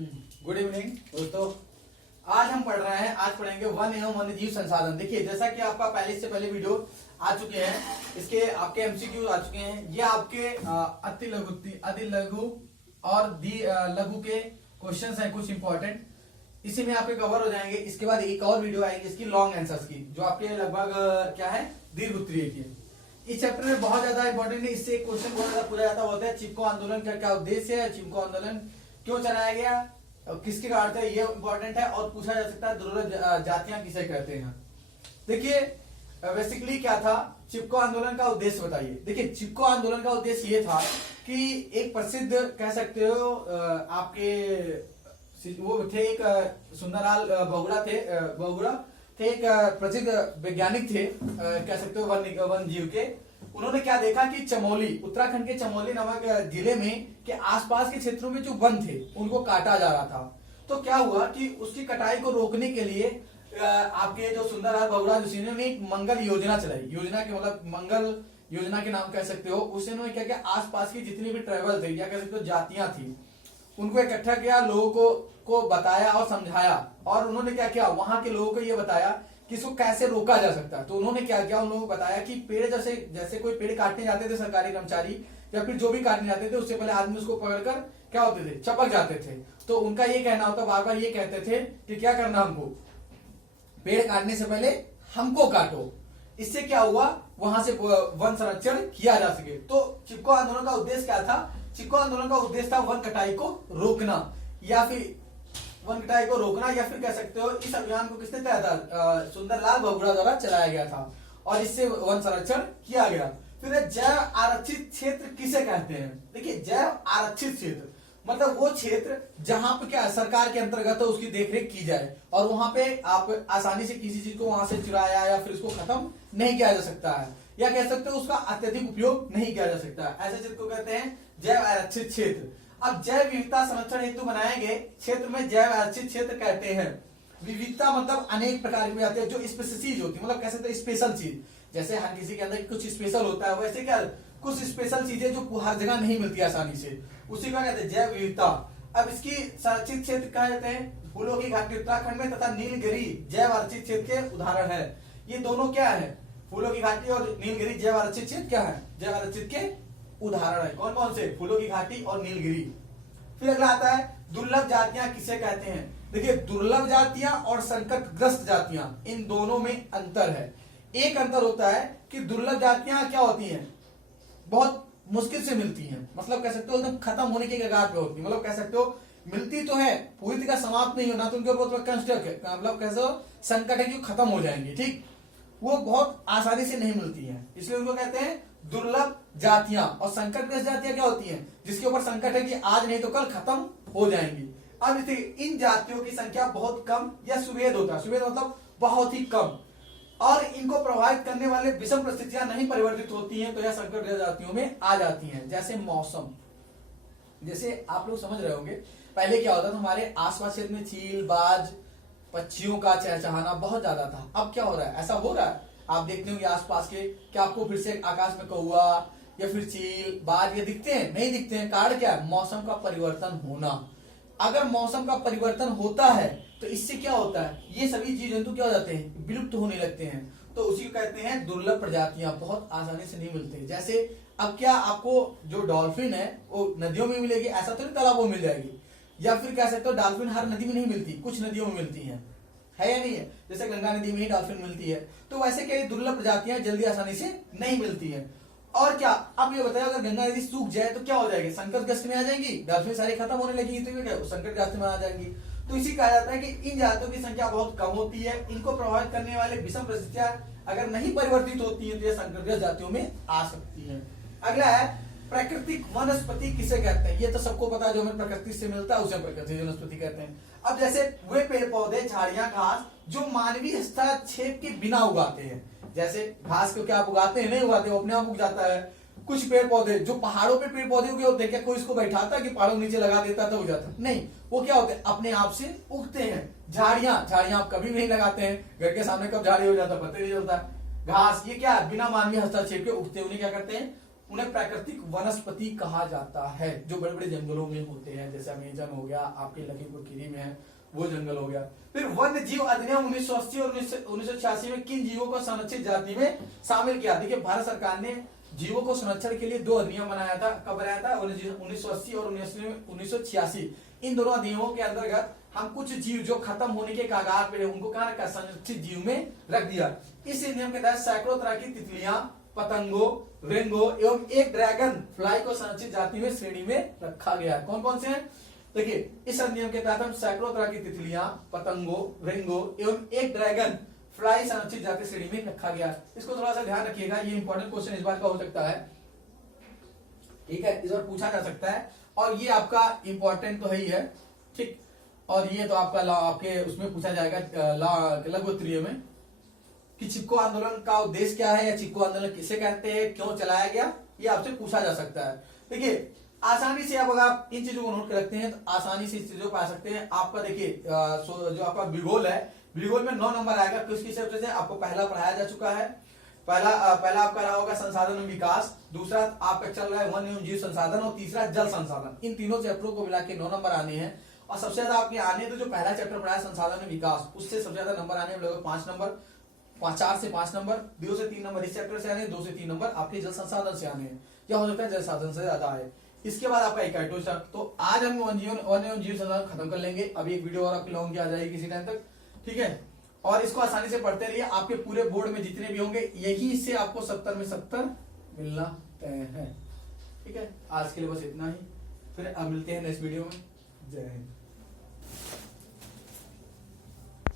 Good evening दोस्तों। आज हम पढ़ेंगे वन एवं वन्य जीव संसाधन। देखिए, जैसा कि आपका पहले से पहले वीडियो आ चुके हैं, इसके आपके एमसीक्यू आ चुके हैं। ये आपके अति लघु और लघु के क्वेश्चंस हैं कुछ इंपॉर्टेंट, इसी में आपके कवर हो जाएंगे। इसके बाद एक और वीडियो आएगी इसकी लॉन्ग आंसर्स की, जो आपके लगभग क्या है दीर्घ उत्तरीय की। इस चैप्टर में बहुत ज्यादा इंपॉर्टेंट है, इससे क्वेश्चन बहुत ज्यादा पूछा जाता होता है। चिपको आंदोलन का क्या उद्देश्य है, चिपको आंदोलन क्यों चलाया गया, किसके कारण था, ये इंपॉर्टेंट है। और पूछा जा सकता है दुर्लभ जातियां किसे कहते हैं। देखिए, बेसिकली क्या था चिपको आंदोलन का उद्देश्य बताइए। देखिए, चिपको आंदोलन का उद्देश्य ये था कि एक प्रसिद्ध कह सकते हो आपके वो थे, एक सुंदरलाल बहुगुणा थे, एक प्रसिद्ध वैज्ञानिक थे, कह सकते हो वन जीव के। उन्होंने क्या देखा कि चमोली, उत्तराखंड के चमोली नामक जिले में के आसपास के क्षेत्रों में जो वन थे उनको काटा जा रहा था। तो क्या हुआ कि उसकी कटाई को रोकने के लिए आपके जो सुंदरलाल बहुगुणा जोशी ने एक मंगल योजना चलाई। योजना के मतलब मंगल योजना के नाम कह सकते हो। उससे उन्होंने क्या किया, आसपास की जितनी भी ट्राइबल थे या कह सकते हो जातियां थी, उनको इकट्ठा किया, लोगों को बताया और समझाया। और उन्होंने क्या किया, वहां के लोगों को ये बताया कि इसको कैसे रोका जा सकता है। तो उन्होंने क्या किया, उन लोगों को बताया कि पेड़ जैसे कोई पेड़ काटने जाते थे सरकारी कर्मचारी या फिर जो भी काटने जाते थे, उससे पहले आदमी उसको पकड़कर क्या होते थे, चपक जाते थे। तो उनका ये कहना होता, बार बार ये कहते थे कि क्या करना, हमको पेड़ काटने से पहले हमको काटो। इससे क्या हुआ, वहां से वन संरक्षण किया जा सके। तो चिपको आंदोलन का उद्देश्य क्या था, चिपको आंदोलन का उद्देश्य था वन कटाई को रोकना, या फिर कह सकते हो इस अभियान को किसने चलाया था, सुंदरलाल बहुगुणा द्वारा चलाया गया था। और इससे वन संरक्षण किया गया। फिर जैव आरक्षित क्षेत्र किसे कहते हैं। देखिए, जैव आरक्षित क्षेत्र मतलब वो क्षेत्र जहां पे क्या सरकार के अंतर्गत उसकी देखरेख की जाए और वहां पे आप आसानी से किसी चीज को वहां से चुराया या फिर उसको खत्म नहीं किया जा सकता है, या कह सकते हो उसका अत्यधिक उपयोग नहीं किया जा सकता है। ऐसे क्षेत्र को कहते हैं जैव आरक्षित क्षेत्र। अब जैव विविधता संरक्षण हेतु बनाए गए क्षेत्र में जैव आरक्षित क्षेत्र कहते हैं। विविधता मतलब अनेक प्रकार की आती है, जो स्पेसिस होती है, मतलब कह सकते हैं स्पेशल चीज। जैसे हर किसी के अंदर कुछ स्पेशल होता है, वैसे क्या कुछ स्पेशल चीजें जो हर जगह नहीं मिलती आसानी से, उसी को कहते हैं जैव विविधता। अब इसकी संरक्षित क्षेत्र कहा जाते हैं फूलों की घाटी उत्तराखंड में तथा नीलगिरी जैव आरक्षित क्षेत्र के उदाहरण है। ये दोनों क्या है, फूलों की घाटी और नीलगिरी जैव आरक्षित क्षेत्र क्या है, जैव आरक्षित के उदाहरण है। कौन कौन से, फूलों की घाटी और नीलगिरी। फिर अगला आता है दुर्लभ जातियां किसे कहते हैं। देखिए, दुर्लभ जातियां और संकटग्रस्त जातियां, इन दोनों में अंतर है। एक अंतर होता है कि दुर्लभ जातियां क्या होती हैं, बहुत मुश्किल से मिलती हैं, मतलब कह सकते हो एकदम खत्म होने के कगार पे होती है। मतलब कह सकते हो मिलती तो है, पूरी तरह समाप्त नहीं होना, तो उनके ऊपर कंस्ट्रक्ट है, मतलब कैसे संकट है कि खत्म हो जाएंगे, ठीक, वो बहुत आसानी से नहीं मिलती है, इसलिए उनको कहते हैं दुर्लभ जातियां। और संकटग्रस्त जातियां क्या होती हैं, जिसके ऊपर संकट है कि आज नहीं तो कल खत्म हो जाएंगी। अब इन जातियों की संख्या बहुत कम या सुवेद होता है, सुवेद मतलब बहुत ही कम, और इनको प्रभावित करने वाले विषम परिस्थितियां नहीं परिवर्तित होती हैं, तो यह संकटग्रस्त जातियों में आ जाती हैं। जैसे मौसम, जैसे आप लोग समझ रहे होंगे पहले क्या होता था, हमारे आसपास क्षेत्र में चील, बाज, पक्षियों का चहचहाना बहुत ज्यादा था। अब क्या हो रहा है, ऐसा हो रहा है, आप देखते होंगे आसपास के, क्या आपको फिर से आकाश में कौवा या फिर चील, बाज ये दिखते हैं, नहीं दिखते हैं। कारण क्या है, मौसम का परिवर्तन होना। अगर मौसम का परिवर्तन होता है तो इससे क्या होता है, ये सभी जीव जंतु क्या हो जाते हैं, विलुप्त होने लगते हैं। तो उसी को कहते हैं दुर्लभ प्रजातियां, बहुत आसानी से नहीं मिलते। जैसे अब क्या आपको जो डॉल्फिन है वो नदियों में मिलेगी, ऐसा तो नहीं तालाबों में मिल जाएगी, या फिर कह सकते हो डॉल्फिन हर नदी में नहीं मिलती, कुछ नदियों में मिलती है या नहीं है। जैसे गंगा नदी में ही डॉल्फिन मिलती है, तो वैसे कई दुर्लभ प्रजातियां जल्दी आसानी से नहीं मिलती है। और क्या, अब ये बताया, अगर गंगा नदी सूख जाए तो क्या हो जाएगी, संकटग्रस्त में आ जाएंगी, डॉल्फिन सारी खत्म होने लगेगी, तो क्या संकटग्रस्त में आ जाएंगी। तो इसी कहा जाता है कि इन जातियों की संख्या बहुत कम होती है, इनको प्रभावित करने वाले विषम परिस्थितियां अगर नहीं परिवर्तित होती है तो ये संकटग्रस्त जातियों में आ सकती है। अगला है प्राकृतिक वनस्पति किसे कहते हैं। ये तो सबको पता है, जो हमें प्रकृति से मिलता है उसे प्राकृतिक वनस्पति कहते हैं। अब जैसे वे पेड़ पौधे, झाड़ियां, घास जो मानवीय हस्तक्षेप के बिना उगाते हैं, जैसे घास को क्या आप उगाते हैं, नहीं उगाते, वो अपने आप उग जाता है। कुछ पेड़ पौधे जो पहाड़ों पे पेड़ पौधे उगे होते हैं, क्या कोई इसको बैठाता है कि पहाड़ों के नीचे लगा देता तो उग जाता, नहीं, वो क्या होते हैं, अपने आप से उगते हैं। झाड़ियां आप कभी नहीं लगाते हैं, घर के सामने कब झाड़ी हो जाता पता नहीं चलता। घास ये क्या बिना मानवीय हस्तक्षेप के उगते, उन्हें क्या करते हैं, उन्हें प्राकृतिक वनस्पति कहा जाता है, जो बड़े बड़े जंगलों में होते हैं, जैसे अमेजन हो गया, आपके लखीमपुर खीरी में है वो जंगल हो गया। फिर वन्य जीव अधिनियम 1980 और 1986 में किन जीवों को संरक्षित जाति में शामिल किया? देखिए भारत सरकार ने जीवों को संरक्षण के लिए 2 अधिनियम बनाया था। कब बनाया था? 1980 और 1986। इन दोनों अधिनियमों के अंतर्गत हम कुछ जीव जो खत्म होने के कगार पे उनको कहा रखा, संरक्षित जीव में रख दिया। इस नियम के तहत सैकड़ों तरह की तितलियां, पतंगों, रेंगो एवं एक ड्रैगन फ्लाई को संरक्षित जाति में श्रेणी में रखा गया है। कौन कौन से हैं? देखिए इस अधिनियम के तहत हम सैकड़ों तरह की तितलियां, पतंगों, रेंगो एवं एक ड्रैगन फ्लाई संरक्षित जाति श्रेणी में रखा गया है। इसको थोड़ा सा ध्यान रखिएगा, ये इंपॉर्टेंट क्वेश्चन इस बार का हो सकता है, ठीक है, इस बार पूछा जा सकता है। और ये आपका इंपॉर्टेंट तो है ही है, ठीक। और ये तो आपका आपके उसमें पूछा जाएगा लघु उत्तरीय में कि चिपको आंदोलन का उद्देश्य क्या है, या चिपको आंदोलन किसे कहते हैं, क्यों चलाया गया, ये आपसे पूछा जा सकता है। देखिए आसानी से अब अगर आप इन चीजों को नोट कर रखते हैं तो आसानी से इस चीजों को पा सकते हैं। आपका देखिए जो आपका भूगोल है, भूगोल में 9 नंबर आएगा, किसकी से आपको पहला पढ़ाया जा चुका है। पहला आपका रहा होगा संसाधन एवं विकास, दूसरा आपका चल रहा है वन एवं जीव संसाधन, और तीसरा जल संसाधन। इन तीनों चैप्टरों को मिला के 9 नंबर आने हैं। और सबसे ज्यादा आपके आने तो जो पहला चैप्टर पढ़ाया संसाधन एवं विकास, उससे सबसे ज्यादा नंबर आने लगभग 5 नंबर, 4 से 5 नंबर, 2 से 3 नंबर इस चैप्टर से आने, 2 से 3 नंबर आपके जल संसाधन से आने हैं, या हो सकता है जल साधन से ज्यादा आए। इसके बाद आपका इकाइटोसा। तो आज हम वन एवं जीव संसाधन खत्म कर लेंगे। अभी एक वीडियो और आपकी लॉन्ग की आ जाएगी किसी टाइम तक, ठीक है। और इसको आसानी से पढ़ते रहिए, आपके पूरे बोर्ड में जितने भी होंगे यही से आपको 70 में 70 मिलना तय है, ठीक है। आज के लिए बस इतना ही, फिर अब मिलते हैं नेक्स्ट वीडियो में। जय हिंद।